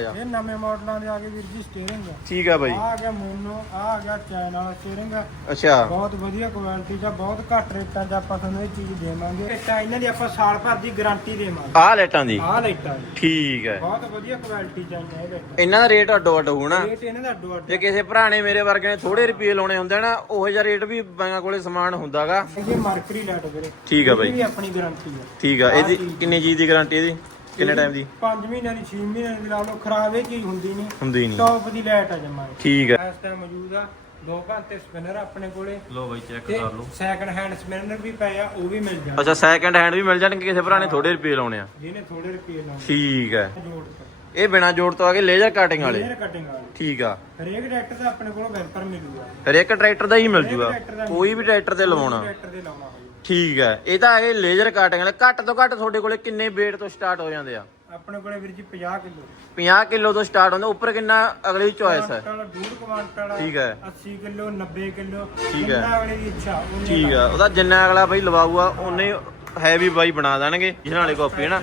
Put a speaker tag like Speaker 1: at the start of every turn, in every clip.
Speaker 1: ਇਹ ਨਵੇਂ ਮਾਡਲਾਂ ਦੇ ਆ ਗਏ ਵੀਰ ਜੀ ਸਟੀਅਰਿੰਗ
Speaker 2: ਠੀਕ ਆ ਬਾਈ।
Speaker 1: ਆ ਆ ਗਿਆ ਮੋਨੋ ਆ ਆ ਗਿਆ ਚੈਨ ਵਾਲਾ ਸਟੀਅਰਿੰਗ
Speaker 2: ਅੱਛਾ।
Speaker 1: ਬਹੁਤ ਵਧੀਆ ਕੁਆਲਿਟੀ ਦਾ ਬਹੁਤ ਘੱਟ ਰੇਟਾਂ 'ਚ ਆਪਾਂ ਤੁਹਾਨੂੰ ਇਹ ਚੀਜ਼ ਦੇਵਾਂਗੇ। ਰੇਟਾਂ ਇਹਨਾਂ ਦੀ ਆਪਾਂ ਸਾਲ ਭਰ ਦੀ ਗਾਰੰਟੀ ਦੇਵਾਂਗੇ।
Speaker 2: ਆਹ ਲਾਈਟਾਂ ਦੀ?
Speaker 1: ਆਹ ਲਾਈਟਾਂ ਜੀ
Speaker 2: ਠੀਕ ਹੈ
Speaker 1: ਬਹੁਤ ਵਧੀਆ ਕੁਆਲਿਟੀ ਚ ਆਈਆਂ ਇਹ ਲਾਈਟਾਂ
Speaker 2: ਇਹਨਾਂ ਦਾ ਰੇਟ ਅੱਡੋ ਅੱਡ ਹੋਣਾ
Speaker 1: ਰੇਟ ਇਹਨਾਂ ਦਾ ਅੱਡੋ ਅੱਡ।
Speaker 2: ਜੇ ਕਿਸੇ ਭਰਾ ਨੇ ਮੇਰੇ ਵਰਗੇ ਨੇ ਥੋੜੇ ਰੁਪਏ ਲਾਉਣੇ ਹੁੰਦੇ ਆ ਨਾ ਉਹੋ ਜਿਹਾ ਰੇਟ ਵੀ ਬਾਈਆਂ ਕੋਲੇ ਸਮਾਨ ਹੁੰਦਾਗਾ।
Speaker 1: ਇਹ ਮਰਕਰੀ ਲਾਈਟ ਵੀਰੇ।
Speaker 2: ਠੀਕ ਆ ਬਾਈ।
Speaker 1: ਵੀ ਆਪਣੀ ਗਾਰੰਟੀ ਹੈ
Speaker 2: ਠੀਕ ਆ। ਇਹਦੀ ਕਿੰਨੀ ਚੀਜ਼ ਦੀ ਗਾਰੰਟੀ ਇਹਦੀ? ਕਿੰਨੇ ਟਾਈਮ ਦੀ?
Speaker 1: 5 ਮਹੀਨਿਆਂ ਦੀ 6 ਮਹੀਨਿਆਂ ਦੀ ਲਾ ਲਓ ਖਰਾਬ ਇਹ ਚੀਜ਼ ਹੁੰਦੀ ਨਹੀਂ।
Speaker 2: ਹੁੰਦੀ ਨਹੀਂ।
Speaker 1: ਟੌਪ ਦੀ ਲਾਈਟ ਆ ਜਮਾ
Speaker 2: ਠੀਕ ਹੈ
Speaker 1: ਇਸ ਟਾਈਮ ਮੌਜੂਦ ਆ ਦੋ ਘੰਟੇ ਸਪਿਨਰ ਆਪਣੇ ਕੋਲੇ।
Speaker 2: ਲੋ ਬਾਈ ਚੈੱਕ
Speaker 1: ਤੇ ਸੈਕੰਡ ਹੈਂਡ ਸਪਿਨਰ ਵੀ ਪਏ ਆ ਉਹ ਵੀ ਮਿਲ ਜਾਣ
Speaker 2: ਅੱਛਾ ਸੈਕੰਡ ਹੈਂਡ ਵੀ ਮਿਲ ਜਾਣਗੇ ਕਿਸੇ ਭਰਾ ਨੇ ਥੋੜੇ ਰੁਪਏ ਲਾਉਣੇ ਆ।
Speaker 1: ਜਿਹਨੇ ਥੋੜੇ ਰੁਪਏ ਲਾਉਣੇ
Speaker 2: ਠੀਕ ਹੈ
Speaker 1: ਜੋੜ ਕੇ।
Speaker 2: ਇਹ ਬਿਨਾ ਜੋੜ ਤੋਂ ਆ ਲੇਜ਼ਰ ਕਟਿੰਗ ਵਾਲੇ।
Speaker 1: ਲੇਅਰ ਕਟਿੰਗ ਵਾਲੀ।
Speaker 2: ਠੀਕ ਆ।
Speaker 1: ਹਰੇਕ ਟਰੈਕਟਰ ਦਾ ਆਪਣੇ ਕੋਲ ਵੈਂਪਰ ਮਿਲੂਗਾ।
Speaker 2: ਫਿਰ ਇੱਕ ਟਰੈਕਟਰ ਦਾ ਹੀ ਮਿਲ ਜੂਗਾ। ਕੋਈ ਵੀ ਟਰੈਕਟਰ ਤੇ ਲਵਾਉਣਾ।
Speaker 1: ਟਰੈਕਟਰ ਦੇ ਲਾਉਣਾ
Speaker 2: ਠੀਕ ਹੈ। ਇਹ ਤਾਂ ਹੈਗੇ ਲੇਜ਼ਰ ਕਟਿੰਗ ਵਾਲੇ ਘੱਟ ਤੋਂ ਘੱਟ ਤੁਹਾਡੇ ਕੋਲੇ ਕਿੰਨੇ weight ਤੋਂ ਸਟਾਰਟ ਹੋ ਜਾਂਦੇ ਆ?
Speaker 1: ਆਪਣੇ ਕੋਲੇ ਵੀਰ ਜੀ 50 ਕਿਲੋ।
Speaker 2: 50 ਕਿਲੋ ਤੋਂ ਸਟਾਰਟ ਹੁੰਦਾ ਉੱਪਰ ਕਿੰਨਾ ਅਗਲੀ ਚੋਇਸ ਹੈ?
Speaker 1: ਕੁਆਂਟਲ ਡੂਢ ਕੁਆਂਟਲ
Speaker 2: ਠੀਕ ਹੈ।
Speaker 1: 80 ਕਿਲੋ 90 ਕਿਲੋ
Speaker 2: ਠੀਕ ਹੈ।
Speaker 1: ਜਿੰਨਾ ਅਗਲੇ ਦੀ ਇੱਛਾ ਉਹਨੇ
Speaker 2: ਠੀਕ ਆ ਉਹਦਾ ਜਿੰਨਾ ਅਗਲਾ ਬਾਈ ਲਵਾਊਗਾ ਉਹਨੇ ਹੈਵੀ ਬਾਈ ਬਣਾ ਦੇਣਗੇ ਜਿਹਨਾਂ ਵਾਲੇ ਕਾਪੀ ਹੈ ਨਾ।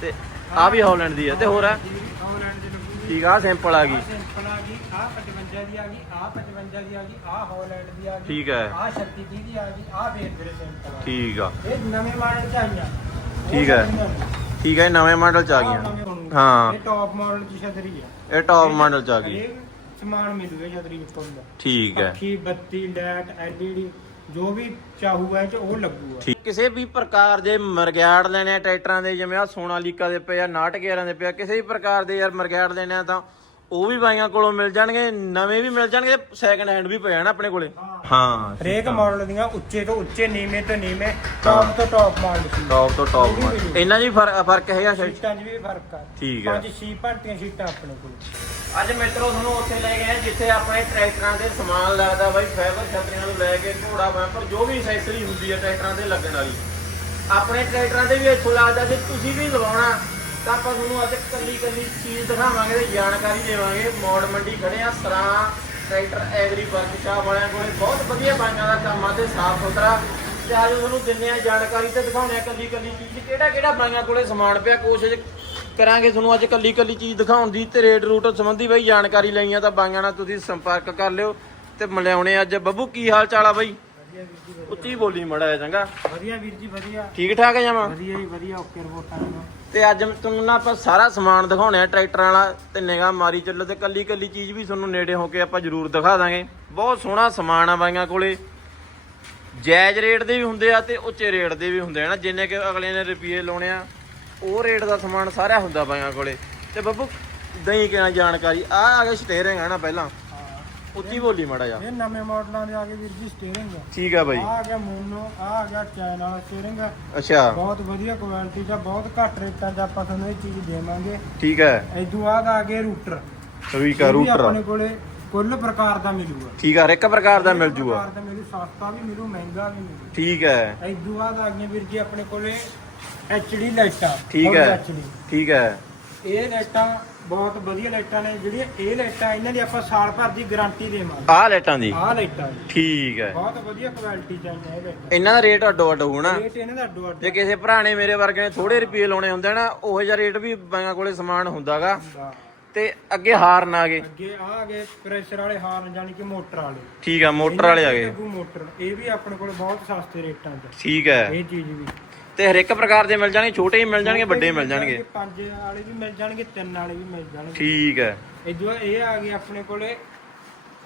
Speaker 2: ਤੇ ਆ ਵੀ ਹਾਲੈਂਡ ਦੀ ਆ ਤੇ ਹੋਰ ਆ ਠੀਕ ਆ ਸਿੰਪਲ ਆ ਗਈ।
Speaker 1: ਗਈ ਆ 55 ਦੀ ਆ ਗਈ ਆ 55 ਦੀ ਆ ਗਈ ਆ ਹਾਲੈਂਡ ਦੀ ਆ ਗਈ
Speaker 2: ਠੀਕ ਹੈ।
Speaker 1: ਆ 36 ਦੀ ਦੀ ਆ ਗਈ ਆ ਫੇਰ ਵੀਰੇ ਸਿੰਪਲ ਆ
Speaker 2: ਠੀਕ ਆ।
Speaker 1: ਇਹ ਨਵੇਂ ਮਾਡਲ ਚ ਆਈਆਂ।
Speaker 2: ਠੀਕ ਹੈ।
Speaker 1: ਸਾਰੀਆਂ ਨੇ।
Speaker 2: ਠੀਕ ਹੈ ਇਹ ਨਵੇਂ ਮਾਡਲ ਚ ਆ
Speaker 1: ਆਹ
Speaker 2: ਗਈਆਂ।
Speaker 1: ਨਵੇਂ।
Speaker 2: ਹਾਂ।
Speaker 1: ਇਹ ਟੌਪ ਮਾਡਲ ਦੀ ਛਤਰੀ ਆ।
Speaker 2: ਇਹ ਟੌਪ ਮਾਡਲ ਚ ਆ ਗਈ।
Speaker 1: ਹਰੇਕ ਸਮਾਨ ਮਿਲੂਗਾ ਛਤਰੀ ਉੱਪਰ ਦਾ
Speaker 2: ਠੀਕ ਹੈ।
Speaker 1: ਪੱਖੀ ਬੱਤੀ ਲਾਈਟ ਐਲਈਡੀ ਜੋ ਵੀ ਚਾਹੂਗਾ ਇਹ ਚ ਉਹ ਲੱਗੂਗਾ।
Speaker 2: ਠੀਕ। ਕਿਸੇ ਵੀ ਪ੍ਰਕਾਰ ਦੇ ਮਰਗਿਆੜ ਲੈਣੇ ਆ ਟਰੈਕਟਰਾਂ ਦੇ ਜਿਵੇਂ ਆ ਸੋਨਾਲੀਕਾ ਦੇ ਪਏ ਆ 911 ਦੇ ਪਏ ਆ ਕਿਸੇ ਵੀ ਪ੍ਰਕਾਰ ਦੇ ਯਾਰ ਮਰਗਿਆੜ ਲੈਣੇ ਆ ਤਾਂ ਉਹ ਵੀ ਬਾਈਆਂ ਕੋਲੋਂ ਮਿਲ ਜਾਣਗੇ ਨਵੇਂ ਵੀ ਮਿਲ ਜਾਣਗੇ ਸੈਕੰਡ ਹੈਂਡ ਵੀ ਪਏ ਆ ਨਾ ਆਪਣੇ ਕੋਲੇ। ਹਾਂ
Speaker 1: ਹਰੇਕ ਮਾਡਲ ਦੀਆਂ ਉੱਚੇ ਤੋਂ ਉੱਚੇ ਨੀਵੇਂ ਤੋਂ ਨੀਵੇਂ ਟੌਪ ਤੋਂ ਟੌਪ ਮਾਡਲ ਸੀ।
Speaker 2: ਟੌਪ ਤੋਂ ਟੌਪ ਮਾਡਲ ਇਹਨਾਂ 'ਚ ਵੀ ਫ਼ਰਕ ਫ਼ਰਕ ਹੈਗਾ ਸ਼ਾਇਦ
Speaker 1: ਸੀਟਾਂ 'ਚ ਵੀ ਫ਼ਰਕ ਆ।
Speaker 2: ਠੀਕ ਹੈ।
Speaker 1: ਪੰਜ ਛੇ ਭਾਂਤੀਆਂ ਸੀਟਾਂ ਆਪਣੇ ਕੋਲ।
Speaker 2: ਅੱਜ ਮਿੱਤਰੋ ਤੁਹਾਨੂੰ ਉੱਥੇ ਲੈ ਗਏ ਆ ਜਿੱਥੇ ਆਪਣੇ ਟਰੈਕਟਰਾਂ ਦੇ ਸਮਾਨ ਲੱਗਦਾ ਬਾਈ ਫਾਈਬਰ ਛਤਰੀਆਂ ਨੂੰ ਲੈ ਕੇ ਘੋੜਾ ਵੈਂਪਰ ਜੋ ਵੀ ਐਕਸੈਸਰੀ ਹੁੰਦੀ ਹੈ ਟਰੈਕਟਰਾਂ ਤੇ ਲੱਗਣ ਵਾਲੀ। ਆਪਣੇ ਟਰੈਕਟਰਾਂ ਤੇ ਵੀ ਇੱਥੋਂ ਲੱਗਦਾ ਜੇ ਤੁਸੀਂ ਵੀ ਲਵਾਉਣਾ ਤਾਂ ਆਪਾਂ ਤੁਹਾਨੂੰ ਅੱਜ ਕੱਲੀ ਕੱਲੀ ਚੀਜ਼ ਦਿਖਾਵਾਂਗੇ ਤੇ ਜਾਣਕਾਰੀ ਦੇਵਾਂਗੇ। ਮੋੜ ਮੰਡੀ ਖੜੇ ਆ ਸਰਾਂ ਟਰੈਕਟਰ ਐਗਰੀ ਵਰਕਸ਼ਾਪ ਵਾਲਿਆਂ ਕੋਲੇ। ਬਹੁਤ ਵਧੀਆ ਬਾਈਆਂ ਦਾ ਕੰਮ ਆ ਤੇ ਸਾਫ਼ ਸੁਥਰਾ। ਤੇ ਅੱਜ ਤੁਹਾਨੂੰ ਦਿੰਨੇ ਆ ਜਾਣਕਾਰੀ ਤੇ ਦਿਖਾਉਣੇ ਆ ਕੱਲੀ ਕੱਲੀ ਚੀਜ਼। ਕਿਹੜਾ ਕਿਹੜਾ ਬਾਈਆਂ ਕੋਲੇ ਸਮਾਨ ਪਿਆ ਕੋਸ਼ਿਸ਼ ਕਰਾਂਗੇ ਤੁਹਾਨੂੰ ਅੱਜ ਕੱਲੀ ਕੱਲੀ ਚੀਜ਼ ਦਿਖਾਉਣ ਦੀ ਤੇ ਰੇਟ ਰੂਟ ਸੰਬੰਧੀ ਬਾਈ ਜਾਣਕਾਰੀ ਲਈਆਂ ਤਾਂ ਬਾਈਆਂ ਨਾਲ ਤੁਸੀਂ ਸੰਪਰਕ ਕਰ ਲਿਓ ਤੇ ਮਿਲਾਉਣੇ ਅੱਜ। ਬੱਬੂ ਕੀ ਹਾਲ ਚਾਲ ਆ ਬਾਈ? ਉੱਚੀ ਬੋਲੀ ਮੜਾ ਚੰਗਾ।
Speaker 1: ਵਧੀਆ ਵੀਰ ਜੀ ਵਧੀਆ।
Speaker 2: ਠੀਕ ਠਾਕ ਹੈ ਜਾਵਾਂ
Speaker 1: ਵਧੀਆ ਜੀ ਵਧੀਆ ਓਕੇ ਰਿਪੋਰਟਾਂ
Speaker 2: ਤੇ ਅੱਜ ਤੁਹਾਨੂੰ ਨਾ ਆਪਾਂ ਸਾਰਾ ਸਮਾਨ ਦਿਖਾਉਣੇ ਆ ਟਰੈਕਟਰਾਂ ਵਾਲਾ ਤੇ ਨਿਗਾਹ ਮਾਰੀ ਚੱਲੋ ਤੇ ਕੱਲੀ ਕੱਲੀ ਚੀਜ਼ ਵੀ ਤੁਹਾਨੂੰ ਨੇੜੇ ਹੋ ਕੇ ਆਪਾਂ ਜ਼ਰੂਰ ਦਿਖਾ ਦਾਂਗੇ। ਬਹੁਤ ਸੋਹਣਾ ਸਮਾਨ ਆ ਬਾਈਆਂ ਕੋਲੇ। ਜਾਇਜ਼ ਰੇਟ ਦੇ ਵੀ ਹੁੰਦੇ ਆ ਤੇ ਉੱਚੇ ਰੇਟ ਦੇ ਵੀ ਹੁੰਦੇ ਆ ਨਾ, ਜਿੰਨੇ ਕਿ ਅਗਲੇ ਨੇ ਰੁਪਏ ਲਾਉਣੇ ਆ, ਉਹ ਰੇਟ ਦਾ ਸਮਾਨ ਸਾਰਾ ਹੁੰਦਾ ਬਾਈਆਂ ਕੋਲੇ। ਤੇ ਬੱਬੂ, ਦਹੀਂ ਕਿਹਾ ਜਾਣਕਾਰੀ? ਆ ਆ ਗਿਆ ਸਟੀਅਰਿੰਗ ਆ ਨਾ ਪਹਿਲਾਂ। ਉੱਚੀ ਬੋਲੀ ਮੜਾ ਜਾ
Speaker 1: ਇਹ ਨਵੇਂ ਮਾਡਲਾਂ ਦੇ ਆ ਗਏ ਵੀਰ ਜੀ ਸਟੀਅਰਿੰਗ
Speaker 2: ਠੀਕ ਆ ਬਾਈ।
Speaker 1: ਆ ਆ ਗਿਆ ਮੋਨੋ ਆ ਆ ਗਿਆ ਚੈਨ ਵਾਲਾ ਸਟੀਅਰਿੰਗ
Speaker 2: ਅੱਛਾ।
Speaker 1: ਬਹੁਤ ਵਧੀਆ ਕੁਆਲਿਟੀ ਦਾ ਬਹੁਤ ਘੱਟ ਰੇਟਾਂ 'ਚ ਆਪਾਂ ਤੁਹਾਨੂੰ ਇਹ ਚੀਜ਼ ਦੇਵਾਂਗੇ।
Speaker 2: ਠੀਕ ਹੈ
Speaker 1: ਇਦੋਂ ਬਾਅਦ ਆ ਗਏ ਰੂਟਰ
Speaker 2: ਰੂਈਕਾ
Speaker 1: ਇਹ ਵੀ
Speaker 2: ਰੂਟਰ
Speaker 1: ਆਪਣੇ ਕੋਲੇ ਕੁੱਲ ਪ੍ਰਕਾਰ ਦਾ ਮਿਲੂਗਾ।
Speaker 2: ਠੀਕ ਆ ਹਰ ਇੱਕ ਪ੍ਰਕਾਰ ਦਾ ਮਿਲ ਜੂਗਾ।
Speaker 1: ਪ੍ਰਕਾਰ ਦਾ ਮਿਲੂ ਸਸਤਾ ਵੀ ਮਿਲੂ ਮਹਿੰਗਾ ਵੀ ਮਿਲੂ।
Speaker 2: ਠੀਕ ਹੈ
Speaker 1: ਇਦੋਂ ਬਾਅਦ ਆ ਗਈਆਂ ਵੀਰ ਜੀ ਆਪਣੇ ਕੋਲੇ ਐਚਡੀ ਲਾਈਟਾਂ
Speaker 2: ਠੀਕ ਹੈ ਠੀਕ ਹੈ
Speaker 1: ਇਹ ਲਾਈਟਾਂ ਬਹੁਤ ਵਧੀਆ ਲਾਈਟਾਂ ਨੇ ਜਿਹੜੀਆਂ ਇਹ ਲਾਈਟਾਂ ਇਹਨਾਂ ਦੀ ਆਪਾਂ ਸਾਲ ਭਰ ਦੀ ਗਾਰੰਟੀ ਦੇਵਾਂਗੇ।
Speaker 2: ਆਹ ਲਾਈਟਾਂ ਦੀ?
Speaker 1: ਆਹ ਲਾਈਟਾਂ ਜੀ
Speaker 2: ਠੀਕ ਹੈ।
Speaker 1: ਬਹੁਤ ਵਧੀਆ ਕੁਆਲਿਟੀ ਚ ਆਈਆਂ ਇਹ ਲਾਈਟਾਂ।
Speaker 2: ਇਹਨਾਂ ਦਾ ਰੇਟ ਅੱਡੋ ਅੱਡ ਹੋਣਾ
Speaker 1: ਰੇਟ ਇਹਨਾਂ ਦਾ ਅੱਡੋ ਅੱਡ
Speaker 2: ਜੇ ਕਿਸੇ ਭਰਾ ਨੇ ਮੇਰੇ ਵਰਗੇ ਨੇ ਥੋੜੇ ਰੁਪਏ ਲਾਉਣੇ ਹੁੰਦੇ ਆ ਨਾ ਉਹੋ ਜਿਹਾ ਰੇਟ ਵੀ ਬਾਈਆਂ ਕੋਲੇ ਸਮਾਨ ਹੁੰਦਾਗਾ।
Speaker 1: ਹੁੰਦਾ।
Speaker 2: ਤੇ ਅੱਗੇ ਹਾਰ ਨਾ ਗਏ।
Speaker 1: ਅੱਗੇ ਆ ਆ ਗਏ ਪ੍ਰੈਸ਼ਰ ਵਾਲੇ ਹਾਰਨ ਜਾਨੀ ਕਿ ਮੋਟਰ ਵਾਲੇ।
Speaker 2: ਠੀਕ ਆ ਮੋਟਰ ਵਾਲੇ ਆ ਗਏ।
Speaker 1: ਮੋਟਰ। ਇਹ ਵੀ ਆਪਣੇ ਕੋਲ ਬਹੁਤ ਸਸਤੇ ਰੇਟਾਂ 'ਚ।
Speaker 2: ਠੀਕ ਹੈ।
Speaker 1: ਇਹ ਚੀਜ਼ ਵੀ।
Speaker 2: ਤੇ ਹਰ ਇੱਕ ਪ੍ਰਕਾਰ ਦੇ ਮਿਲ ਜਾਣਗੇ ਛੋਟੇ ਵੀ ਮਿਲ ਜਾਣਗੇ ਵੱਡੇ ਮਿਲ ਜਾਣਗੇ।
Speaker 1: ਪੰਜ ਵਾਲੇ ਵੀ ਮਿਲ ਜਾਣਗੇ ਤਿੰਨ ਵਾਲੇ ਵੀ ਮਿਲ ਜਾਣਗੇ।
Speaker 2: ਠੀਕ ਹੈ।
Speaker 1: ਇਦੋਂ ਇਹ ਆ ਗਈ ਆਪਣੇ ਕੋਲੇ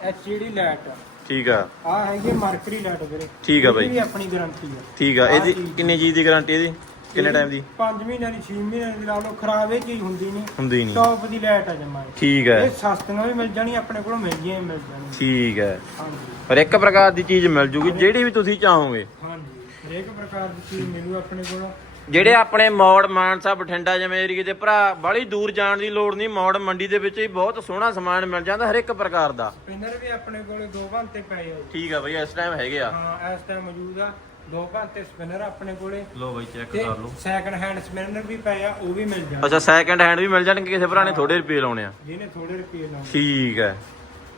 Speaker 1: ਐਚਡੀ ਲਾਈਟ।
Speaker 2: ਠੀਕ ਆ।
Speaker 1: ਆ ਹੈਗੀ ਮਰਕਰੀ ਲਾਈਟ ਵੀਰੇ।
Speaker 2: ਠੀਕ ਆ ਬਾਈ।
Speaker 1: ਇਹਦੀ ਵੀ ਆਪਣੀ ਗਾਰੰਟੀ ਹੈ
Speaker 2: ਠੀਕ ਆ।
Speaker 1: ਆਹ
Speaker 2: ਇਹਦੀ
Speaker 1: ਚੀਜ਼।
Speaker 2: ਕਿੰਨੀ ਚੀਜ਼ ਦੀ ਗਾਰੰਟੀ ਇਹਦੀ? ਕਿੰਨੇ ਟਾਈਮ ਦੀ?
Speaker 1: 5 ਮਹੀਨਿਆਂ ਦੀ 6 ਮਹੀਨਿਆਂ ਦੀ ਲਾ ਲਓ ਖਰਾਬ ਇਹ ਚੀਜ਼ ਹੁੰਦੀ ਨਹੀਂ।
Speaker 2: ਹੁੰਦੀ ਨਹੀਂ।
Speaker 1: ਟੌਪ ਦੀ ਲਾਈਟ ਆ ਜਮਾ ਇਹ।
Speaker 2: ਠੀਕ ਹੈ
Speaker 1: ਇਹ ਸਸਤੀਆਂ ਵੀ ਮਿਲ ਜਾਣੀਆਂ ਆਪਣੇ ਕੋਲ ਮਹਿੰਗੀਆਂ ਵੀ ਮਿਲ ਜਾਣੀਆਂ।
Speaker 2: ਠੀਕ ਹੈ
Speaker 1: ਹਾਂਜੀ।
Speaker 2: ਹਰ ਇੱਕ ਪ੍ਰਕਾਰ ਦੀ ਚੀਜ਼ ਮਿਲ ਜੂਗੀ ਜਿਹੜੀ ਵੀ ਤੁਸੀਂ ਚਾਹੋਗੇ।
Speaker 1: ਹਾਂਜੀ। ਹਰੇਕ ਪ੍ਰਕਾਰ ਦੀ ਚੀਜ਼ ਮਿਲੂ ਆਪਣੇ ਕੋਲ।
Speaker 2: ਜਿਹੜੇ ਆਪਣੇ ਮੌੜ ਮਾਨਸਾ ਬਠਿੰਡਾ ਜਿਵੇਂ ਏਰੀਏ ਦੇ ਭਰਾ ਬੜੀ ਦੂਰ ਜਾਣ ਦੀ ਲੋੜ ਨਹੀਂ। ਮੌੜ ਮੰਡੀ ਦੇ ਵਿੱਚ ਹੀ ਬਹੁਤ ਸੋਹਣਾ ਸਮਾਨ ਮਿਲ ਜਾਂਦਾ ਹਰ ਇੱਕ ਪ੍ਰਕਾਰ ਦਾ।
Speaker 1: ਸਪਿਨਰ ਵੀ ਆਪਣੇ ਕੋਲੇ 2 ਘੰਟੇ ਪਏ ਜੀ।
Speaker 2: ਠੀਕ ਆ ਬਈ ਇਸ ਟਾਈਮ ਹੈਗੇ ਆ।
Speaker 1: ਹਾਂ ਇਸ ਟਾਈਮ ਮੌਜੂਦ ਆ। 2 ਘੰਟੇ ਸਪਿਨਰ ਆਪਣੇ ਕੋਲੇ।
Speaker 2: ਲੋ ਬਈ ਚੈੱਕ
Speaker 1: ਤੇ ਸੈਕੰਡ ਹੈਂਡ ਸਪਿਨਰ ਵੀ ਪਏ ਆ ਉਹ ਵੀ ਮਿਲ ਜਾਣ
Speaker 2: ਅੱਛਾ ਸੈਕੰਡ ਹੈਂਡ ਵੀ ਮਿਲ ਜਾਣਗੇ ਕਿਸੇ ਭਰਾ ਨੇ ਥੋੜੇ ਰੁਪਏ ਲਾਉਣੇ ਆ।
Speaker 1: ਜਿਹਨੇ ਥੋੜੇ ਰੁਪਏ ਲਾਉਣੇ
Speaker 2: ਠੀਕ ਹੈ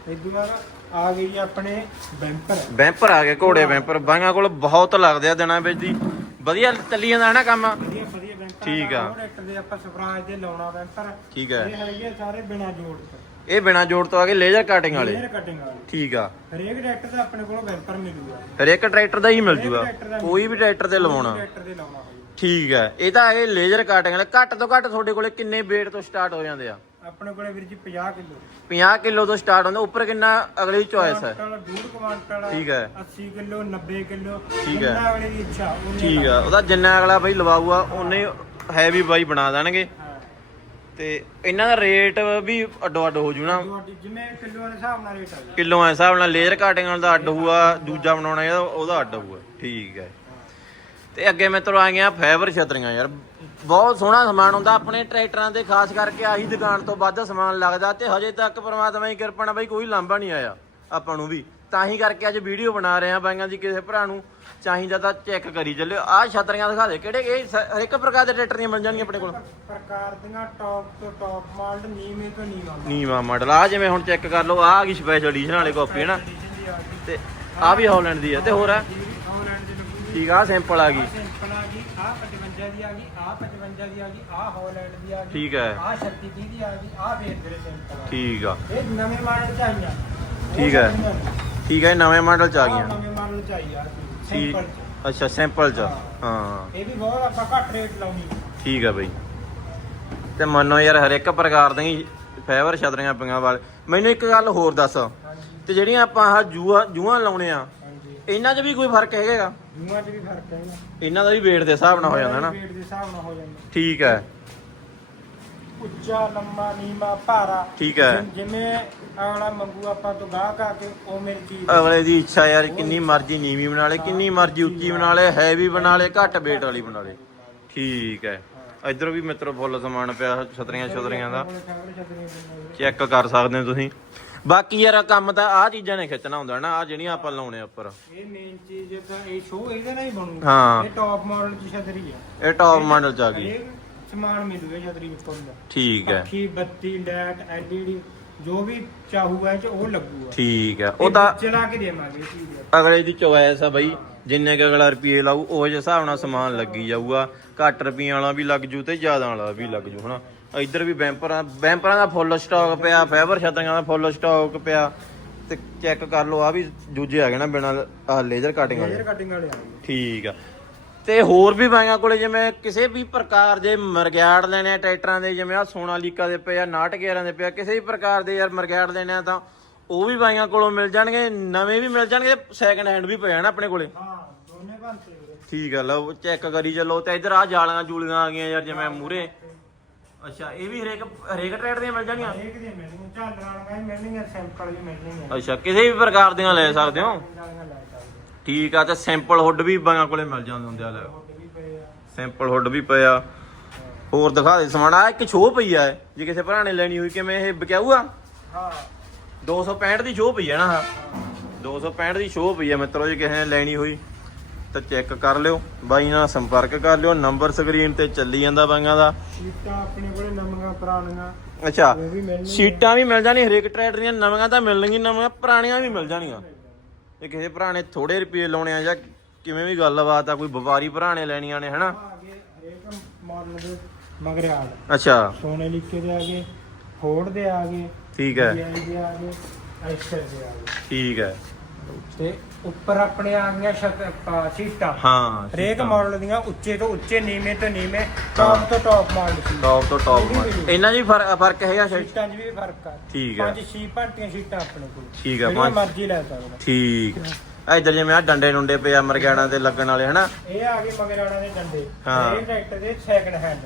Speaker 1: ਇਦੋਂ ਬਾਅਦ ਆ ਗਈ ਆਪਣੇ ਬੈਂਪਰ।
Speaker 2: ਬੈਂਪਰ ਆ ਗਏ ਘੋੜੇ ਬੈਂਪਰ। ਬਾਈਆਂ ਕੋਲ ਬਹੁਤ ਲੱਗਦੇ ਆ ਦਿਨਾਂ ਵਿੱਚ ਦੀ ਵਧੀਆ ਚੱਲੀ ਜਾਂਦਾ ਹੈ ਨਾ ਕੰਮ?
Speaker 1: ਵਧੀਆ ਵਧੀਆ ਬੈਂਪਰ
Speaker 2: ਠੀਕ ਆ।
Speaker 1: ਉਹ ਟਰੈਕਟਰ ਦੇ ਆਪਾਂ ਸਵਰਾਜ ਦੇ ਲਾਉਣਾ ਬੈਂਪਰ।
Speaker 2: ਠੀਕ
Speaker 1: ਇਹ ਹੈਗੇ ਸਾਰੇ ਬਿਨਾ ਜੋੜ ਤੋਂ।
Speaker 2: ਇਹ ਬਿਨਾ ਜੋੜ ਤੋਂ ਆ ਗਏ ਲੇਜ਼ਰ ਕਟਿੰਗ ਵਾਲੇ?
Speaker 1: ਲੇਅਰ ਕਟਿੰਗ ਵਾਲੇ।
Speaker 2: ਠੀਕ ਆ।
Speaker 1: ਹਰੇਕ ਟਰੈਕਟਰ ਦਾ ਆਪਣੇ ਕੋਲ ਬੈਂਪਰ ਮਿਲੂਗਾ।
Speaker 2: ਹਰੇਕ ਟਰੈਕਟਰ ਦਾ ਹੀ ਮਿਲ ਜੂਗਾ। ਕੋਈ ਵੀ ਟਰੈਕਟਰ ਤੇ ਲਵਾਉਣਾ
Speaker 1: ਟਰੈਕਟਰ ਲਾਉਣਾ
Speaker 2: ਠੀਕ ਹੈ। ਇਹ ਤਾਂ ਹੈਗੇ ਲੇਜ਼ਰ ਕਟਿੰਗ ਵਾਲੇ। ਘੱਟ ਤੋਂ ਘੱਟ ਤੁਹਾਡੇ ਕੋਲੇ ਕਿੰਨੇ weight ਤੋਂ ਸਟਾਰਟ ਹੋ ਜਾਂਦੇ ਆ?
Speaker 1: ਆਪਣੇ ਕੋਲੇ ਵੀਰ ਜੀ 50 ਕਿਲੋ।
Speaker 2: 50 ਕਿਲੋ ਤੋਂ ਸਟਾਰਟ ਹੁੰਦੇ ਉੱਪਰ ਕਿੰਨਾ ਅਗਲੀ ਚੋਇਸ ਹੈ?
Speaker 1: ਕੁਆਂਟਲ ਡੂਢ ਕੁਆਂਟਲ
Speaker 2: ਠੀਕ ਹੈ।
Speaker 1: 80 ਕਿਲੋ 90 ਕਿਲੋ
Speaker 2: ਠੀਕ ਹੈ।
Speaker 1: ਜਿੰਨਾ ਅਗਲੇ ਦੀ ਇੱਛਾ ਉਨੇ
Speaker 2: ਠੀਕ ਆ। ਉਹਦਾ ਜਿੰਨਾ ਅਗਲਾ ਬਾਈ ਲਵਾਊਗਾ ਉਹਨੇ ਹੈਵੀ ਬਾਈ ਬਣਾ ਦੇਣਗੇ।
Speaker 1: ਹਾਂ।
Speaker 2: ਤੇ ਇਹਨਾਂ ਦਾ ਰੇਟ ਵੀ ਅੱਡੋ ਅੱਡ ਹੋ ਜੂ ਨਾ।
Speaker 1: ਤੁਹਾਡੀ ਜਿੰਨੇ ਕਿਲੋਆਂ ਦੇ ਹਿਸਾਬ ਨਾਲ ਰੇਟ ਆ ਜੀ।
Speaker 2: ਕਿਲੋ ਐ ਹਿਸਾਬ ਨਾਲ ਲੇਜ਼ਰ ਕਟਿੰਗ ਵਾਲਾ ਦਾ ਅੱਡ ਹੋਊਗਾ ਦੂਜਾ ਬਣਾਉਣਾ ਇਹਦਾ ਉਹਦਾ ਅੱਡ ਹੋਊਗਾ। ਠੀਕ ਹੈ। ਤੇ ਅੱਗੇ ਮਿੱਤਰੋ ਆ ਗਿਆ ਫਾਈਬਰ ਛਤਰੀਆਂ ਯਾਰ ਬਹੁਤ ਸੋਹਣਾ ਸਮਾਨ ਹੁੰਦਾ ਆਪਣੇ ਟਰੈਕਟਰਾਂ ਤੇ ਖਾਸ ਕਰਕੇ ਆਹੀ ਦੁਕਾਨ ਤੋਂ ਵੱਧ ਸਮਾਨ ਲੱਗਦਾ ਤੇ ਹਜੇ ਤੱਕ ਪ੍ਰਮਾਤਮਾ ਦੀ ਕਿਰਪਾ ਨਾਲ ਬਾਈ ਕੋਈ ਲਾਂਭਾ ਨਹੀਂ ਆਇਆ ਆਪਾਂ ਨੂੰ ਵੀ। ਤਾਂ ਹੀ ਕਰਕੇ ਅੱਜ ਵੀਡੀਓ ਬਣਾ ਰਹੇ ਆ ਬਾਈਆਂ ਦੀ ਕਿਸੇ ਭਰਾ ਨੂੰ ਚਾਹੀਦਾ ਤਾਂ ਚੈੱਕ ਕਰੀ ਚੱਲਿਓ। ਆਹ ਛਤਰੀਆਂ ਦਿਖਾ ਦੇ ਕਿਹੜੇ ਇਹ ਹਰ ਇੱਕ ਪ੍ਰਕਾਰ ਦੇ ਟਰੈਕਟਰ ਦੀਆਂ ਮਿਲ ਜਾਣਗੀਆਂ ਆਪਣੇ ਕੋਲ?
Speaker 1: ਪ੍ਰਕਾਰ ਦੀਆਂ ਟੌਪ ਤੋਂ ਟੌਪ ਮਾਡਲ ਨੀਵੇਂ ਤੋਂ ਨੀਵਾਂ
Speaker 2: ਨੀਵਾ ਮਾਡਲ ਆ ਜਿਵੇਂ ਹੁਣ ਚੈੱਕ ਕਰ ਲਓ ਆ ਗਈ ਸਪੈਸ਼ਲ ਐਡੀਸ਼ਨ ਵਾਲੇ ਕਾਪੀ ਹੈ ਨਾ ਤੇ ਆ ਵੀ ਹਾਲੈਂਡ ਦੀ ਆ ਤੇ ਹੋਰ ਆ?
Speaker 1: ਦੀ
Speaker 2: ਠੀਕ ਆ ਸਿੰਪਲ ਆ ਗਈ।
Speaker 1: ਸਿੰਪਲ ਆ ਗਈ ਆ 55 ਦੀ ਆ ਗਈ। ਆ 55 ਦੀ ਆ ਗਈ ਆ ਹਾਲੈਂਡ ਦੀ ਆ ਗਈ
Speaker 2: ਠੀਕ ਹੈ।
Speaker 1: ਆ 36 30 ਦੀ ਆ ਗਈ ਆ ਫੇਰ ਤੇਰੇ ਸਿੰਪਲ ਆ।
Speaker 2: ਠੀਕ ਆ।
Speaker 1: ਇਹ ਨਵੇਂ ਮਾਡਲ ਚ ਆਈਆਂ।
Speaker 2: ਠੀਕ ਹੈ।
Speaker 1: ਸਾਰੀਆਂ ਨੇ।
Speaker 2: ਠੀਕ ਹੈ ਇਹ ਨਵੇਂ ਮਾਡਲ ਚ ਆ
Speaker 1: ਆਹ
Speaker 2: ਗਈਆਂ।
Speaker 1: ਨਵੇਂ ਮਾਡਲ ਚ ਆਈ ਆ
Speaker 2: ਠੀਕ
Speaker 1: ਸਿੰਪਲ ਚ।
Speaker 2: ਅੱਛਾ ਸਿੰਪਲ ਚ। ਹਾਂ।
Speaker 1: ਇਹ ਵੀ ਬਹੁਤ ਆਪਾਂ ਘੱਟ ਰੇਟ ਲਾਉਣੀ।
Speaker 2: ਠੀਕ ਆ ਬਈ। ਤੇ ਮੰਨੋ ਯਾਰ ਹਰ ਇੱਕ ਪ੍ਰਕਾਰ ਦੀਆਂ ਫਾਈਬਰ ਛਤਰੀਆਂ ਪਈਆਂ ਵਾਲ। ਮੈਨੂੰ ਇੱਕ ਗੱਲ ਹੋਰ ਦੱਸ।
Speaker 1: ਹਾਂਜੀ।
Speaker 2: ਤੇ ਜਿਹੜੀਆਂ ਆਪਾਂ ਆਹ ਜੂਆ ਜੂਆਂ ਲਾਉਣੇ ਆ
Speaker 1: ਹਾਂਜੀ।
Speaker 2: ਇਹਨਾਂ 'ਚ ਵੀ ਕੋਈ ਫ਼ਰਕ ਹੈਗਾ?
Speaker 1: ਜੂਆਂ 'ਚ ਵੀ ਫ਼ਰਕ ਹੈ
Speaker 2: ਇਹਨਾਂ ਦਾ ਵੀ weight ਦੇ ਹਿਸਾਬ ਨਾਲ ਹੋ ਜਾਂਦਾ ਨਾ।
Speaker 1: ਰੇਟ ਦੇ ਹਿਸਾਬ ਨਾਲ ਹੋ ਜਾਂਦਾ।
Speaker 2: ਠੀਕ ਹੈ।
Speaker 1: ਉੱਚਾ ਲੰਮਾ ਨੀਵਾ ਭਾਰਾ।
Speaker 2: ਠੀਕ ਹੈ।
Speaker 1: ਜਿਵੇਂ ਅਗਲਾ ਮੰਗੂ ਆਪਾਂ ਤੋਂ ਗਾਹਕ ਆ ਕੇ ਉਹ ਮੇਰੀ ਚੀਜ਼।
Speaker 2: ਅਗਲੇ ਦੀ ਇੱਛਾ ਯਾਰ ਕਿੰਨੀ ਮਰਜ਼ੀ ਨੀਵੀਂ ਬਣਾ ਲੇ ਕਿੰਨੀ ਮਰਜ਼ੀ ਉੱਚੀ ਬਣਾ ਲੇ ਹੈਵੀ ਬਣਾ ਲੇ ਘੱਟ weight ਵਾਲੀ ਬਣਾ ਲੇ। ਠੀਕ ਹੈ। ਇਧਰ ਵੀ ਮਿੱਤਰੋ ਫੁੱਲ ਸਮਾਨ ਪਿਆ ਛਤਰੀਆਂ ਛਤਰੀਆਂ ਦਾ। ਚੈੱਕ ਕਰ ਸਕਦੇ ਹੋ ਤੁਸੀਂ। ਬਾਕੀ ਯਾਰ ਕੰਮ ਤਾਂ ਆਹ ਚੀਜ਼ਾਂ ਨੇ ਖਿੱਚਣਾ ਹੁੰਦਾ ਨਾ ਆ ਜਿਹੜੀਆਂ ਆਪਾਂ ਲਾਉਣੇ ਆ ਉੱਪਰ।
Speaker 1: ਇਹ ਮੇਨ ਚੀਜ਼ ਤਾਂ ਇਹ ਸ਼ੋ ਇਹਦੇ ਨਾਲ ਹੀ ਬਣੂਗਾ।
Speaker 2: ਹਾਂ।
Speaker 1: ਇਹ ਟੌਪ ਮਾਡਲ ਦੀ ਛਤਰੀ ਆ।
Speaker 2: ਇਹ ਟੌਪ ਮਾਡਲ ਚ ਆ ਗਈ।
Speaker 1: ਹਰੇਕ ਸਮਾਨ ਮਿਲੂਗਾ ਛਤਰੀ ਉੱਪਰ ਦਾ।
Speaker 2: ਠੀਕ ਹੈ।
Speaker 1: ਪੱਖੀ ਬੱਤੀ ਲਾਈਟ ਐਲਈਡੀ ਜੋ ਵੀ ਚਾਹੂਗਾ ਇਹ ਚ ਉਹ ਲੱਗੂਗਾ।
Speaker 2: ਠੀਕ ਹੈ। ਉਹ ਤਾਂ
Speaker 1: ਚਲਾ ਕੇ ਦੇਵਾਂਗੇ ਇਹ ਚੀਜ਼।
Speaker 2: ਅਗਲੇ ਦੀ ਚੋਇਸ ਆ ਬਈ ਜਿੰਨੇ ਕ ਅਗਲਾ ਰੁਪਏ ਲਾਊ ਉਹ ਜਿਹੇ ਹਿਸਾਬ ਨਾਲ ਸਮਾਨ ਲੱਗੀ ਜਾਊਗਾ। ਘੱਟ ਰੁਪਈਆਂ ਵਾਲਾ ਵੀ ਲੱਗ ਜੂ ਤੇ ਜ਼ਿਆਦਾ ਵਾਲਾ ਵੀ ਲੱਗ ਜੂ ਹਨਾ? ਇੱਧਰ ਵੀ ਬੈਂਪਰਾਂ ਬੈਂਪਰਾਂ ਦਾ ਫੁੱਲ ਸਟਾਕ ਪਿਆ ਫਾਈਬਰ ਛਤਰੀਆਂ ਦਾ ਫੁੱਲ ਸਟਾਕ ਪਿਆ। ਤੇ ਚੈੱਕ ਕਰ ਲਓ ਆ ਵੀ ਦੂਜੇ ਹੈਗੇ ਨਾ ਬਿਨਾ ਲੇਜ਼ਰ ਕਟਿੰਗ ਵਾਲੇ।
Speaker 1: ਲੇਜ਼ਰ ਕਟਿੰਗ ਵਾਲੇ ਆ।
Speaker 2: ਠੀਕ ਆ। ਤੇ ਹੋਰ ਵੀ ਬਾਈਆਂ ਕੋਲੇ ਜਿਵੇਂ ਕਿਸੇ ਵੀ ਪ੍ਰਕਾਰ ਦੇ ਮਰਗਿਆੜ ਲੈਣੇ ਆ ਟਰੈਕਟਰਾਂ ਦੇ ਜਿਵੇਂ ਆ ਸੋਨਾਲੀਕਾ ਦੇ ਪਏ ਆ 911 ਦੇ ਪਏ ਆ ਕਿਸੇ ਵੀ ਪ੍ਰਕਾਰ ਦੇ ਯਾਰ ਮਰਗਿਆੜ ਲੈਣੇ ਆ ਤਾਂ ਉਹ ਵੀ ਬਾਈਆਂ ਕੋਲੋਂ ਮਿਲ ਜਾਣਗੇ ਨਵੇਂ ਵੀ ਮਿਲ ਜਾਣਗੇ ਸੈਕੰਡ ਹੈਂਡ ਵੀ ਪਏ ਆ ਨਾ ਆਪਣੇ ਕੋਲੇ।
Speaker 1: ਹਾਂ ਦੋਨੇ ਵੀਰੇ।
Speaker 2: ਠੀਕ ਆ ਲਓ ਚੈੱਕ ਕਰੀ ਚੱਲੋ। ਤੇ ਇੱਧਰ ਆ ਜਾਲੀਆਂ ਜੂਲੀਆਂ ਆ ਗਈਆਂ ਯਾਰ ਜਿਵੇਂ ਮੂਰੇ ਅੱਛਾ ਇਹ ਵੀ ਹਰੇਕ ਹਰੇਕ ਟਰੈਕਟਰ ਦੀਆਂ ਮਿਲ ਜਾਣਗੀਆਂ?
Speaker 1: ਹਰੇਕ ਦੀਆਂ ਮਿਲਣਗੀਆਂ ਝਾਲਰਾਂ ਵੀ ਮਿਲਣਗੀਆਂ ਸੈਂਪਲ ਵੀ ਮਿਲਣਗੀਆਂ।
Speaker 2: ਅੱਛਾ ਕਿਸੇ ਵੀ ਪ੍ਰਕਾਰ ਦੀਆਂ ਲੈ ਸਕਦੇ ਹੋ?
Speaker 1: ਜਾਲੀਆਂ ਲੈ ਸਕਦੇ
Speaker 2: ਠੀਕ ਆ ਤੇ ਸੈਂਪਲ ਹੁੱਡ ਵੀ ਬਾਈਆਂ ਕੋਲੇ ਮਿਲ ਜਾਂਦੇ ਹੁੰਦੇ ਆ ਲੈ
Speaker 1: ਹੋਰ ਵੀ ਪਏ ਆ।
Speaker 2: ਸੈਂਪਲ ਹੁੱਡ ਵੀ ਪਿਆ ਹੋਰ ਦਿਖਾ ਦੇ ਸਮਾਨ ਆ ਇੱਕ ਸ਼ੋਅ ਪਈ ਆ ਇਹ, ਜੇ ਕਿਸੇ ਭਰਾ ਨੇ ਲੈਣੀ ਹੋਈ ਕਿਵੇਂ ਇਹ ਵਿਕਿਆਊ ਆ?
Speaker 1: ਹਾਂ।
Speaker 2: 265 ਦੀ ਸ਼ੋਅ ਪਈ ਆ ਨਾ ਆਹ 265 ਦੀ ਸ਼ੋਅ ਪਈ ਆ ਮਿੱਤਰੋ ਜੇ ਕਿਸੇ ਨੇ ਲੈਣੀ ਹੋਈ। ਤਾਂ ਚੈੱਕ ਕਰ ਲਿਓ। ਬਾਈ ਨਾਲ ਸੰਪਰਕ ਕਰ ਲਿਓ। ਨੰਬਰ ਸਕਰੀਨ ਤੇ ਚੱਲੀ ਜਾਂਦਾ ਬਾਈਆਂ ਦਾ।
Speaker 1: ਸੀਟਾਂ ਆਪਣੇ ਕੋਲੇ ਨਵੀਆਂ ਪੁਰਾਣੀਆਂ।
Speaker 2: ਅੱਛਾ
Speaker 1: ਉਹ ਵੀ ਮਿਲਣਗੀਆਂ।
Speaker 2: ਸੀਟਾਂ ਵੀ ਮਿਲ ਜਾਣੀ ਹਰੇਕ ਟਰੈਕਟਰ ਦੀਆਂ ਨਵੀਆਂ ਤਾਂ ਮਿਲਣਗੀਆਂ ਨਵੀਆਂ ਪੁਰਾਣੀਆਂ ਵੀ ਮਿਲ ਜਾਣਗੀਆਂ ਜੇ ਕਿਸੇ ਨੇ ਥੋੜੇ ਰੁਪਏ ਲਾਉਣੇ ਆ ਜਾਂ ਕਿਵੇਂ ਵੀ ਗੱਲਬਾਤ ਆ ਕੋਈ ਵਪਾਰੀ ਨੇ ਲੈਣੀਆਂ ਨੇ ਹਨਾ?
Speaker 1: ਆ ਗਏ ਹਰੇਕ ਮਾਡਲ ਦੇ ਮਗਰਿਆਲ
Speaker 2: ਅੱਛਾ।
Speaker 1: ਸੋਨੇ ਲਿਖੇ ਦੇ ਆ ਗਏ ਫੋਰਡ ਦੇ ਆ ਗਏ
Speaker 2: ਠੀਕ ਹੈ।
Speaker 1: DI ਦੇ ਆ ਗਏ ਐਕਸਰ ਦੇ ਆ ਗਏ।
Speaker 2: ਠੀਕ ਹੈ।
Speaker 1: ਤੇ ਉੱਪਰ ਆਪਣੇ ਆ ਗਈਆਂ ਛਤ ਅਹ ਸੀਟਾਂ।
Speaker 2: ਹਾਂ
Speaker 1: ਹਰੇਕ ਮਾਡਲ ਦੀਆਂ ਉੱਚੇ ਤੋਂ ਉੱਚੇ ਨੀਵੇਂ ਤੋਂ ਨੀਵੇਂ ਟੌਪ ਤੋਂ ਟੌਪ ਮਾਡਲ ਸੀ।
Speaker 2: ਟੌਪ ਤੋਂ ਟੌਪ
Speaker 1: ਮਿਲੂ।
Speaker 2: ਇਹਨਾਂ 'ਚ ਵੀ ਫ਼ਰਕ ਫ਼ਰਕ ਹੈਗਾ ਸ਼ਾਇਦ?
Speaker 1: ਸੀਟਾਂ 'ਚ ਵੀ ਫ਼ਰਕ ਆ।
Speaker 2: ਠੀਕ ਹੈ।
Speaker 1: ਪੰਜ ਛੇ ਭਾਂਤੀਆਂ ਸੀਟਾਂ ਆਪਣੇ ਕੋਲ।
Speaker 2: ਠੀਕ
Speaker 1: ਜਿਹੜੀਆਂ
Speaker 2: ਪੰਜ-
Speaker 1: ਮਰਜ਼ੀ ਲੈ ਸਕਦਾ।
Speaker 2: ਠੀਕ। ਆ ਇਧਰ ਜਿਵੇਂ ਆ ਡੰਡੇ ਡੁੰਡੇ ਪਏ ਆ ਮਰਗਾੜਾਂ ਤੇ ਲੱਗਣ ਵਾਲੇ ਹਨਾ?
Speaker 1: ਇਹ ਆ ਗਏ ਮਗਰਾਣਾ ਦੇ ਡੰਡੇ।
Speaker 2: ਹਾਂ।
Speaker 1: ਇਹ ਟਰੈਕਟਰ ਦੇ ਸੈਕੰਡ ਹੈਂਡ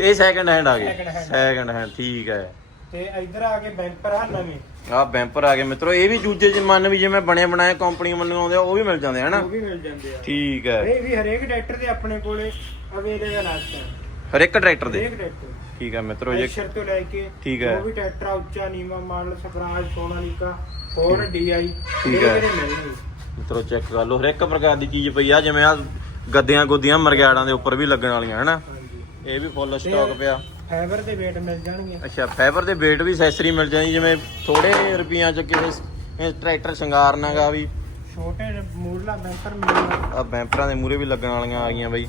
Speaker 2: ਇਹ ਸੈਕੰਡ ਹੈਂਡ ਆ ਗਏ।
Speaker 1: Second hand।
Speaker 2: ਸੈਕੰਡ ਹੈਂਡ ਠੀਕ ਹੈ
Speaker 1: ਤੇ ਇਧਰ ਆ ਗਏ ਬੈਂਪਰ ਆ ਨਵੇਂ।
Speaker 2: ਆ ਬੈਂਪਰ ਆ ਗਏ ਮਿੱਤਰੋ ਇਹ ਵੀ ਦੂਜੇ ਚ ਮੰਨ ਵੀ ਜਿਵੇਂ ਬਣੇ ਬਣਾਏ ਕੰਪਨੀ ਮੰਨ ਆਉਂਦੇ ਆ ਉਹ ਵੀ ਮਿਲ ਜਾਂਦੇ ਹਨਾ?
Speaker 1: ਉਹ ਵੀ ਮਿਲ ਜਾਂਦੇ ਆ।
Speaker 2: ਠੀਕ ਹੈ।
Speaker 1: ਇਹ ਵੀ ਹਰੇਕ ਟਰੈਕਟਰ ਦੇ ਆਪਣੇ ਕੋਲੇ ਅਵੇਲੇਬਲ ਆ ਇਸ time।
Speaker 2: ਹਰ ਇੱਕ ਟਰੈਕਟਰ ਦੇ?
Speaker 1: ਹਰੇਕ ਟਰੈਕਟਰ
Speaker 2: ਠੀਕ ਹੈ ਮਿੱਤਰੋ ਜੇ
Speaker 1: ਐਸ਼ਰ ਤੋਂ ਲੈ ਕੇ
Speaker 2: ਠੀਕ ਹੈ।
Speaker 1: ਉਹ ਵੀ ਟਰੈਕਟਰ ਆ, ਉੱਚਾ ਨੀਵਾ model Swaraj Sonalika Ford DI
Speaker 2: ਠੀਕ ਹੈ। ਮਿੱਤਰੋ ਚੈੱਕ ਕਰ ਲਓ। ਹਰ ਇੱਕ ਪ੍ਰਕਾਰ ਦੀ ਚੀਜ਼ ਪਈ ਆ ਜਿਵੇਂ ਆ ਗੱਦਿਆਂ ਗੁੱਦੀਆਂ ਮਰਗਾੜਾਂ ਦੇ ਉੱਪਰ ਵੀ ਲੱਗਣ ਵਾਲੀਆਂ ਹਨਾ?
Speaker 1: ਹਾਂਜੀ।
Speaker 2: ਇਹ ਵੀ ਫੁੱਲ ਸਟਾਕ ਪਿਆ।
Speaker 1: ਫਾਈਬਰ ਦੇ ਵੇਟ ਮਿਲ ਜਾਣਗੇ।
Speaker 2: ਅੱਛਾ ਫਾਈਬਰ ਦੇ weight ਵੀ ਐਕਸੈਸਰੀ ਮਿਲ ਜਾਂਦੀ ਜਿਵੇਂ ਥੋੜੇ ਰੁਪਈਆਂ ਚ ਕਿਸੇ ਇਹ ਟਰੈਕਟਰ ਸ਼ਿੰਗਾਰਨਾਗਾ ਵੀ।
Speaker 1: ਛੋਟੇ ਮੂਰਲਾ ਬੈਂਪਰ ਮਿਲੂਗਾ
Speaker 2: ਆ ਬੈਂਪਰਾਂ ਦੇ ਮੂਰੇ ਵੀ ਲੱਗਣ ਵਾਲੀਆਂ ਆ ਗਈਆਂ ਬਈ।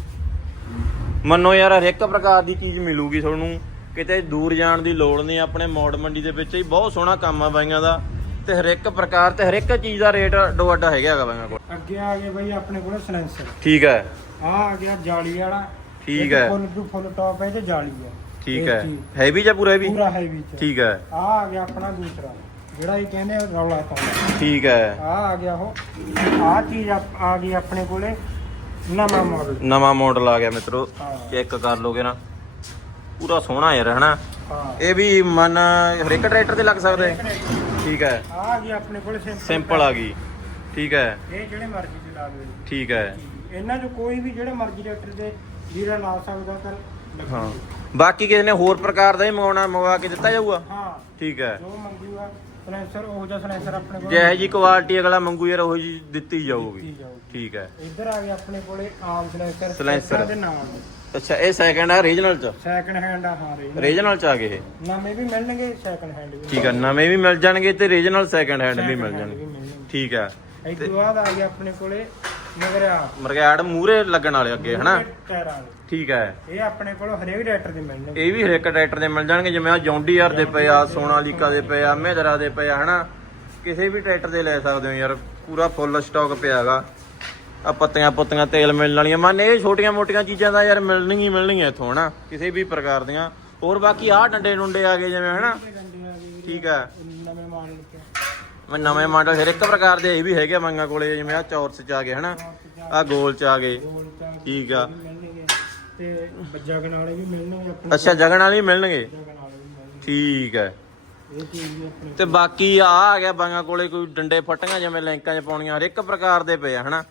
Speaker 2: ਮੰਨੋ ਯਾਰ ਹਰ ਇੱਕ ਪ੍ਰਕਾਰ ਦੀ ਚੀਜ਼ ਮਿਲੂਗੀ ਤੁਹਾਨੂੰ। ਕਿਤੇ ਦੂਰ ਜਾਣ ਦੀ ਲੋੜ ਨਹੀਂ ਆਪਣੇ ਮੌੜ ਮੰਡੀ ਦੇ ਵਿੱਚ ਹੀ ਬਹੁਤ ਸੋਹਣਾ ਕੰਮ ਆ ਬਾਈਆਂ ਦਾ। ਤੇ ਹਰ ਇੱਕ ਪ੍ਰਕਾਰ ਤੇ ਹਰ ਇੱਕ ਚੀਜ਼ ਦਾ ਰੇਟ ਡੋ ਅੱਡਾ ਹੈਗਾ ਗਾ ਬਾਈਆਂ ਕੋਲ।
Speaker 1: ਅੱਗੇ ਆ ਗਏ ਬਈ ਆਪਣੇ ਕੋਲ ਸਲੈਂਸਰ
Speaker 2: ਠੀਕ ਹੈ।
Speaker 1: ਆ ਆ ਗਿਆ ਜਾਲੀ ਵਾਲਾ।
Speaker 2: ਠੀਕ ਹੈ।
Speaker 1: ਫੁੱਲ ਟੂ ਫੁੱਲ ਟਾਪ ਹੈ ਤੇ ਜਾਲੀ ਹੈ।
Speaker 2: ਠੀਕ ਹੈ। ਹੈਵੀ ਜਾਂ ਪੂਰਾ ਹੈਵੀ
Speaker 1: ਪੂਰਾ ਹੈਵੀ ਚ।
Speaker 2: ਠੀਕ ਹੈ।
Speaker 1: ਆ ਆ ਗਿਆ ਆਪਣਾ ਦੂਸਰਾ। ਜਿਹੜਾ ਇਹ ਕਹਿੰਦੇ ਆ ਰੌਲਾ ਪਾਉਂਦਾ
Speaker 2: ਠੀਕ ਹੈ।
Speaker 1: ਆ ਆ ਗਿਆ ਉਹ। ਆ ਚੀਜ਼ ਆ- ਆ ਗਈ ਆਪਣੇ ਕੋਲੇ ਨਵਾਂ ਮਾਡਲ
Speaker 2: ਨਵਾਂ ਮਾਡਲ ਆ ਗਿਆ ਮਿੱਤਰੋ। ਚੈੱਕ ਕਰ ਲੋਗੇ ਨਾ। ਪੂਰਾ ਸੋਹਣਾ ਯਾਰ ਹਨਾ? ਇਹ ਵੀ ਮਨ ਹਰੇਕ ਟਰੈਕਟਰ ਤੇ ਲੱਗ ਸਕਦਾ। ਹੈ ਠੀਕ ਹੈ।
Speaker 1: ਆ ਗਈ ਆਪਣੇ ਕੋਲੇ ਸਿੰਪਲ
Speaker 2: ਸਿੰਪਲ ਆ ਗਈ। ਠੀਕ ਹੈ।
Speaker 1: ਇਹ ਜਿਹੜੇ ਮਰਜ਼ੀ ਚ ਲਾ ਲਓ
Speaker 2: ਠੀਕ ਹੈ।
Speaker 1: ਇਹਨਾਂ ਚੋਂ ਕੋਈ ਵੀ ਜਿਹੜੇ ਮਰਜ਼ੀ ਟਰੈਕਟਰ ਦੇ ਵੀਰਾ ਲਾ ਸਕਦਾ ਤਾਂ।
Speaker 2: ਹਾਂ। ਬਾਕੀ ਕਿਸੇ ਨੇ ਹੋਰ ਪ੍ਰਕਾਰ ਦਾ ਹੀ ਮੰਗਾਉਣਾ ਮੰਗਵਾ ਕੇ ਦਿੱਤਾ ਜਾਊਗਾ?
Speaker 1: ਹਾਂ।
Speaker 2: ਠੀਕ ਹੈ।
Speaker 1: ਜੋ ਮੰਗੂਗਾ ਸਲੈਂਸਰ ਉਹ ਜਿਹਾ ਸਲੈਂਸਰ ਆਪਣੇ ਕੋਲ
Speaker 2: ਜਿਹੇ ਜੀ ਕੁਆਲਿਟੀ ਅਗਲਾ ਮੰਗੂ ਯਾਰ ਉਹ ਜੀ ਦਿੱਤੀ ਜਾਊਗੀ। ਠੀਕ ਹੈ।
Speaker 1: ਇੱਧਰ ਆ ਗਿਆ ਆਪਣੇ ਕੋਲੇ ਆਮ ਸਲੈਂਸਰ
Speaker 2: ਸਲੈਂਸਰ।
Speaker 1: ਦੇ ਨਾਲ
Speaker 2: ਅੱਛਾ ਇਹ ਸੈਕਿੰਡ ਹੈ ਰੀਜਨਲ ਚ?
Speaker 1: ਸੈਕੰਡ ਹੈਂਡ ਆ ਹਾਂ ਰੇ
Speaker 2: ਰੀਜਨਲ ਚ ਆ ਗਏ ਇਹ?
Speaker 1: ਨਵੇਂ ਵੀ ਮਿਲਣਗੇ ਸੈਕੰਡ ਹੈਂਡ ਵੀ
Speaker 2: ਠੀਕ ਹੈ ਨਵੇਂ ਵੀ ਮਿਲ ਜਾਣਗੇ ਤੇ ਰੀਜਨਲ ਸੈਕਿੰਡ ਹੈਂਡ ਵੀ ਮਿਲ ਜਾਣਗੇ। ਠੀਕ ਹੈ।
Speaker 1: ਇਸ ਤੋਂ ਬਾਅਦ ਆ ਗਿਆ ਆਪਣੇ ਕੋਲੇ ਮਗਰਿਆ
Speaker 2: ਮਰਗਾੜ ਮੂਰੇ ਲੱਗਣ ਵਾਲੇ ਅੱਗੇ ਹਨਾ?
Speaker 1: ਟਾਇਰਾਂ ਵਾਲੇ।
Speaker 2: ਠੀਕ ਹੈ।
Speaker 1: ਇਹ ਆਪਣੇ ਕੋਲ ਹਰੇਕ ਟਰੈਕਟਰ ਦੇ ਮਿਲਣਗੇ।
Speaker 2: ਇਹ ਵੀ ਹਰੇਕ ਟਰੈਕਟਰ ਦੇ ਮਿਲ ਜਾਣਗੇ ਜਿਵੇਂ ਆ ਜੌਂਡੀਆਰ ਦੇ ਪਏ ਆ ਸੋਨਾਲੀਕਾ ਦੇ ਪਏ ਆ ਮਹਿੰਦਰਾ ਦੇ ਪਏ ਆ ਹਨਾ? ਕਿਸੇ ਵੀ ਟਰੈਕਟਰ ਦੇ ਲੈ ਸਕਦੇ ਹੋ ਯਾਰ ਪੂਰਾ ਫੁੱਲ ਸਟਾਕ ਪਿਆਗਾ ਆ ਪੱਤੀਆਂ ਪੁੱਤੀਆਂ ਤੇਲ ਮਿਲਣ ਵਾਲੀਆਂ ਮਨ ਇਹ ਛੋਟੀਆਂ ਮੋਟੀਆਂ ਚੀਜ਼ਾਂ ਦਾ ਯਾਰ ਮਿਲਣਗੀਆਂ ਹੀ ਮਿਲਣਗੀਆਂ ਇੱਥੋਂ ਹਨਾ? ਕਿਸੇ ਵੀ ਪ੍ਰਕਾਰ ਦੀਆਂ। ਹੋਰ ਬਾਕੀ ਆਹ ਡੰਡੇ ਡੁੰਡੇ ਆ ਗਏ ਜਿਵੇਂ ਹਨਾ? ਠੀਕ ਹੈ।
Speaker 1: ਨਵੇਂ ਮਾਡਲ ਤੇ।
Speaker 2: ਮੈਂ ਨਵੇਂ ਮਾਡਲ ਹਰ ਇੱਕ ਪ੍ਰਕਾਰ ਦੇ ਇਹ ਵੀ ਹੈਗੇ ਮੰਗਾ ਕੋਲੇ ਜਿਵੇਂ ਆ ਚੌਰਸ ਚ ਆ ਗਏ ਹਨਾ? ਆ ਗੋਲ ਚ ਆ ਗਏ। ਠੀਕ ਆ।
Speaker 1: ਤੇ ਜਗਨ ਵਾਲੇ ਵੀ ਮਿਲਣਗੇ? ਆਪਣੇ
Speaker 2: ਅੱਛਾ ਜਗਣ ਵਾਲੇ ਵੀ ਮਿਲਣਗੇ ਠੀਕ ਹੈ ਤੇ ਬਾਕੀ ਆ ਆ ਗਿਆ ਬਾਂਗਾ ਕੋਲੇ ਕੋਈ ਡੰਡੇ ਫਟੀਆਂ ਜਿਵੇਂ ਲੈਂਕਾਂ 'ਚ ਪਾਉਣੀਆਂ ਹਰ ਇੱਕ ਪ੍ਰਕਾਰ ਦੇ ਪਏ ਆ ਹਨਾ?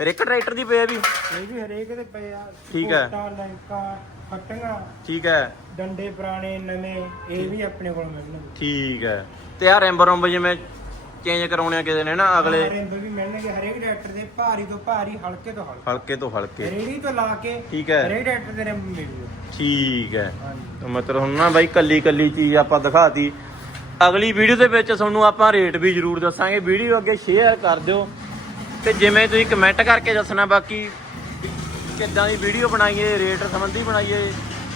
Speaker 2: ਹਰ ਇੱਕ ਟਰੈਕਟਰ ਦੀ ਪਏ ਆ ਵੀ?
Speaker 1: ਇਹ ਵੀ ਹਰੇਕ ਦੇ ਪਏ ਆ।
Speaker 2: ਠੀਕ ਹੈ।
Speaker 1: ਕੋਟਾਂ, ਲੈਂਕਾਂ ਫੱਟੀਆਂ।
Speaker 2: ਠੀਕ ਹੈ
Speaker 1: ਡੰਡੇ ਪੁਰਾਣੇ ਨਵੇਂ ਇਹ ਵੀ ਆਪਣੇ ਕੋਲ ਮਿਲਣਗੇ।
Speaker 2: ਠੀਕ ਹੈ ਤੇ ਆ ਰੈਂਬਰ ਰੰਬ ਜਿਵੇਂ ਚੇਂਜ ਕਰਾਉਣੇ ਆ ਕਿਸੇ ਨੇ ਨਾ ਅਗਲੇ।
Speaker 1: ਰਿੰਬ ਵੀ ਮਿਲਣਗੇ ਹਰੇਕ ਟਰੈਕਟਰ ਦੇ ਭਾਰੀ ਤੋਂ ਭਾਰੀ ਹਲਕੇ ਤੋਂ ਹਲਕੇ।
Speaker 2: ਹਲਕੇ ਤੋਂ ਹਲਕੇ।
Speaker 1: ਰੇੜੀ ਤੋਂ ਲਾ ਕੇ
Speaker 2: ਠੀਕ ਹੈ।
Speaker 1: ਹਰੇਕ ਟਰੈਕਟਰ ਦੇ ਰਿੰਬ ਮਿਲੂਗੇ
Speaker 2: ਠੀਕ ਹੈ।
Speaker 1: ਹਾਂਜੀ।
Speaker 2: ਮਤਲਬ ਹੁਣ ਨਾ ਬਾਈ ਕੱਲੀ ਕੱਲੀ ਚੀਜ਼ ਆਪਾਂ ਦਿਖਾਤੀ। ਅਗਲੀ ਵੀਡੀਓ ਦੇ ਵਿੱਚ ਤੁਹਾਨੂੰ ਆਪਾਂ ਰੇਟ ਵੀ ਜ਼ਰੂਰ ਦੱਸਾਂਗੇ। ਵੀਡੀਓ ਅੱਗੇ ਸ਼ੇਅਰ ਕਰ ਦਿਓ। ਤੇ ਜਿਵੇਂ ਤੁਸੀਂ ਕਮੈਂਟ ਕਰਕੇ ਦੱਸਣਾ ਬਾਕੀ ਕਿੱਦਾਂ ਦੀ ਵੀਡੀਓ ਬਣਾਈਏ ਰੇਟ ਸੰਬੰਧੀ ਬਣਾਈਏ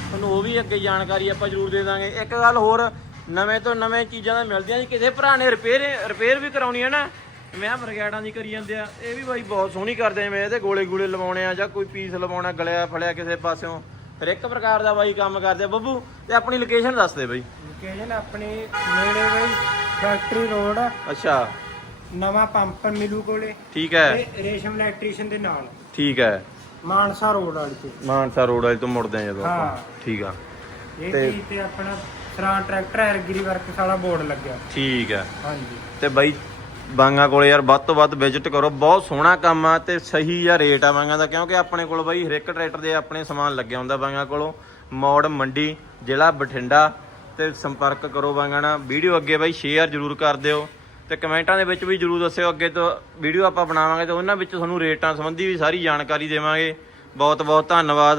Speaker 2: ਤੁਹਾਨੂੰ ਉਹ ਵੀ ਅੱਗੇ ਜਾਣਕਾਰੀ ਆਪਾਂ ਜ਼ਰੂਰ ਦੇ ਦਾਂਗੇ। ਇੱਕ ਗੱਲ ਹੋਰ ਨਵੇਂ ਤੋਂ ਨਵੇਂ ਚੀਜ਼ਾਂ ਦਾ ਮਿਲਦੀਆਂ ਜੀ। ਕਿਸੇ ਭਰਾ ਨੇ ਰਿਪੇਅਰ ਰਿਪੇਅਰ ਵੀ ਕਰਾਉਣੀ ਹੈ ਨਾ। ਮੈਂ ਬਰਗੈਡਾਂ ਦੀ ਕਰੀ ਜਾਂਦੇ ਆ। ਇਹ ਵੀ ਬਾਈ ਬਹੁਤ ਸੋਹਣੀ ਕਰਦੇ ਜਿਵੇਂ ਇਹਦੇ ਗੋਲੇ ਗੋਲੇ ਲਵਾਉਣੇ ਆ ਜਾਂ ਕੋਈ ਪੀਸ ਲਵਾਉਣਾ ਗਲਿਆ ਫੜਿਆ ਕਿਸੇ ਪਾਸਿਓਂ। ਹਰ ਇੱਕ ਪ੍ਰਕਾਰ ਦਾ ਬਾਈ ਕੰਮ ਕਰਦੇ ਆ। ਬੱਬੂ ਤੇ ਆਪਣੀ ਲੋਕੇਸ਼ਨ ਦੱਸ ਦੇ ਬਾਈ।
Speaker 1: ਲੋਕੇਸ਼ਨ ਆਪਣੀ ਨੇੜੇ ਬਈ ਫੈਕਟਰੀ ਰੋਡ
Speaker 2: ਅੱਛਾ।
Speaker 1: ਨਵਾਂ ਪੰਪ ਮਿਲੂ ਕੋਲੇ।
Speaker 2: ਠੀਕ ਹੈ।
Speaker 1: ਤੇ ਰੇਸ਼ਮ ਇਲੈਕਟ੍ਰੀਸ਼ੀਅਨ ਦੇ ਨਾਲ।
Speaker 2: ਠੀਕ ਹੈ।
Speaker 1: ਮਾਨਸਾ ਰੋਡ ਵਾਲੀ ਤੇ।
Speaker 2: ਮਾਨਸਾ ਰੋਡ ਵਾਲੇ ਤੋਂ ਮੁੜਦੇ ਆ ਜਦੋਂ ਆਪਾਂ।
Speaker 1: ਹਾਂ।
Speaker 2: ਠੀਕ ਆ।
Speaker 1: ਇਹ
Speaker 2: ਤੇ-
Speaker 1: ਤੇ ਆਪਣਾ ਸਰਾਂ ਟਰੈਕਟਰ ਐਰਗਰੀ ਵਰਕਸ ਵਾਲਾ ਬੋਰਡ ਲੱਗਿਆ।
Speaker 2: ਠੀਕ ਹੈ।
Speaker 1: ਹਾਂਜੀ।
Speaker 2: ਤੇ ਬਾਈ ਬਾਂਗਾ ਕੋਲੇ ਯਾਰ ਵੱਧ ਤੋਂ ਵੱਧ ਵਿਜ਼ਿਟ ਕਰੋ ਬਹੁਤ ਸੋਹਣਾ ਕੰਮ ਆ ਤੇ ਸਹੀ ਆ ਰੇਟ ਆ ਬਾਂਗਾ ਦਾ ਕਿਉਂਕਿ ਆਪਣੇ ਕੋਲ ਬਾਈ ਹਰ ਇੱਕ ਟਰੈਕਟਰ ਦੇ ਆਪਣੇ ਸਮਾਨ ਲੱਗਿਆ ਹੁੰਦਾ ਬਾਂਗਾ ਕੋਲੋਂ। ਮੌੜ ਮੰਡੀ ਜ਼ਿਲ੍ਹਾ ਬਠਿੰਡਾ ਤੇ ਸੰਪਰਕ ਕਰੋ ਬਾਂਗਾ ਨਾਲ। ਵੀਡੀਓ ਅੱਗੇ ਬਾਈ ਸ਼ੇਅਰ ਜ਼ਰੂਰ ਕਰ ਦਿਓ ਤੇ ਕਮੈਂਟਾਂ ਦੇ ਵਿੱਚ ਵੀ ਜ਼ਰੂਰ ਦੱਸਿਓ ਅੱਗੇ ਤੋਂ ਵੀਡੀਓ ਆਪਾਂ ਬਣਾਵਾਂਗੇ ਤੇ ਉਹਨਾਂ ਵਿੱਚ ਤੁਹਾਨੂੰ ਰੇਟਾਂ ਸੰਬੰਧੀ ਵੀ ਸਾਰੀ ਜਾਣਕਾਰੀ ਦੇਵਾਂਗੇ। ਬਹੁਤ ਬਹੁਤ ਧੰਨਵਾਦ।